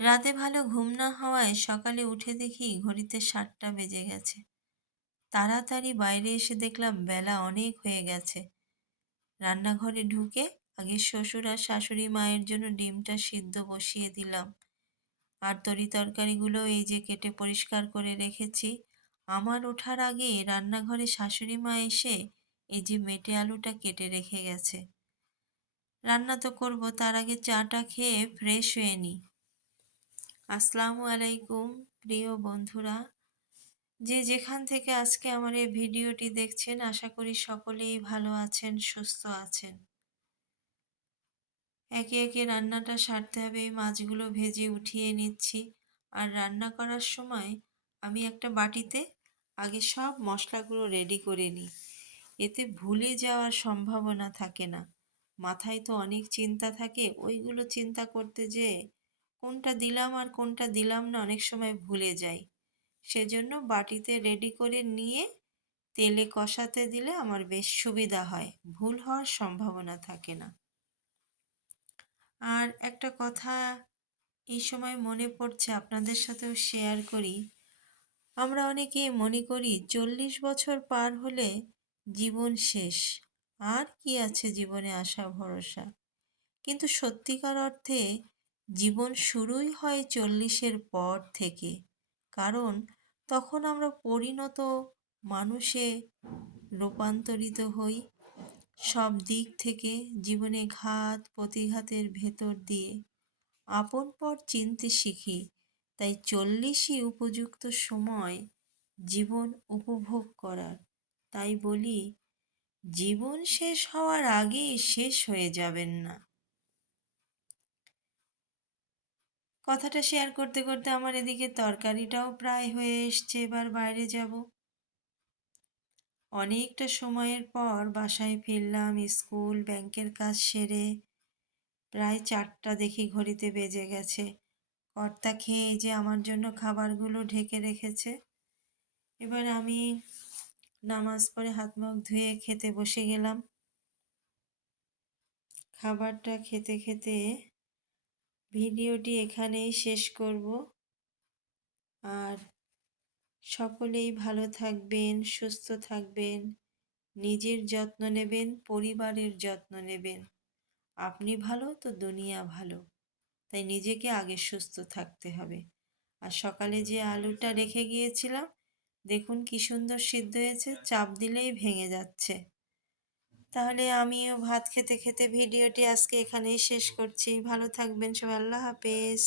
রাতে ভালো ঘুম না হওয়ায় সকালে উঠে দেখি ঘড়িতে সাতটা বেজে গেছে। তাড়াতাড়ি বাইরে এসে দেখলাম বেলা অনেক হয়ে গেছে। রান্নাঘরে ঢুকে আগে শ্বশুর আর শাশুড়ি মায়ের জন্য ডিমটা সিদ্ধ বসিয়ে দিলাম। আর তরি তরকারিগুলো এই যে কেটে পরিষ্কার করে রেখেছি, আমার ওঠার আগে রান্নাঘরে শাশুড়ি মা এসে এই যে মেটে আলুটা কেটে রেখে গেছে। রান্না তো করব, তার আগে চাটা খেয়ে ফ্রেশ হয়ে নিই। আসসালামু আলাইকুম, প্রিয় বন্ধুরা। যে যেখান থেকে আজকে আমার এই ভিডিওটি দেখছেন, আশা করি সকলেই ভালো আছেন, সুস্থ আছেন। একে একে রান্নাটা সারতে হবে, এই মাছগুলো ভেজে উঠিয়ে নিচ্ছি। আর রান্না করার সময় আমি একটা বাটিতে আগে সব মশলাগুলো রেডি করে নিই। এতে ভুলে যাওয়ার সম্ভাবনা থাকে না। মাথায় তো অনেক চিন্তা থাকে, ওইগুলো চিন্তা করতে যেয়ে কোনটা দিলাম আর কোনটা দিলাম না অনেক সময় ভুলে যাই। সেজন্য বাটিতে রেডি করে নিয়ে তেলে কষাতে দিলে আমার বেশ সুবিধা হয়, ভুল হওয়ার সম্ভাবনা থাকে না। আর একটা কথা এই সময় মনে পড়ছে, আপনাদের সাথেও শেয়ার করি। আমরা অনেকে মনে করি চল্লিশ বছর পার হলে জীবন শেষ, আর কি আছে জীবনে আশা, ভরসা? কিন্তু সত্যিকার অর্থে জীবন শুরুই হয় চল্লিশের পর থেকে। কারণ তখন আমরা পরিণত মানুষে রূপান্তরিত হই সব দিক থেকে জীবনে ঘাত প্রতিঘাতের ভেতর দিয়ে। আপন পর চিনতে শিখি, তাই চল্লিশই উপযুক্ত সময় জীবন উপভোগ করার। তাই বলি, জীবন শেষ হওয়ার আগে শেষ হয়ে যাবেন না। কথাটা শেয়ার করতে করতে আমার এদিকে তরকারিটাও প্রায় হয়ে এসছে, এবার বাইরে যাব। অনেকটা সময়ের পর বাসায় ফিরলাম, স্কুল, ব্যাংকের কাজ সেরে প্রায় চারটা দেখি ঘড়িতে বেজে গেছে। কর্তা খেয়ে যে আমার জন্য খাবারগুলো ঢেকে রেখেছে। এবার আমি নামাজ পড়ে হাত মুখ ধুয়ে খেতে বসে গেলাম। খাবারটা খেতে খেতে ভিডিওটি এখানেই শেষ করব। আর সকলেই ভালো থাকবেন, সুস্থ থাকবেন, নিজের যত্ন নেবেন, পরিবারের যত্ন নেবেন। আপনি ভালো, তো দুনিয়া ভালো। তাই নিজেকে আগে সুস্থ থাকতে হবে। আর সকালে যে আলুটা রেখে গিয়েছিলাম, দেখুন কি সুন্দর সিদ্ধ হয়েছে, চাপ দিলেই ভেঙে যাচ্ছে। তাহলে আমিও ভাত খেতে খেতে ভিডিওটি আজকে এখানেই শেষ করছি। ভালো থাকবেন সবাই, আল্লাহ হাফেজ।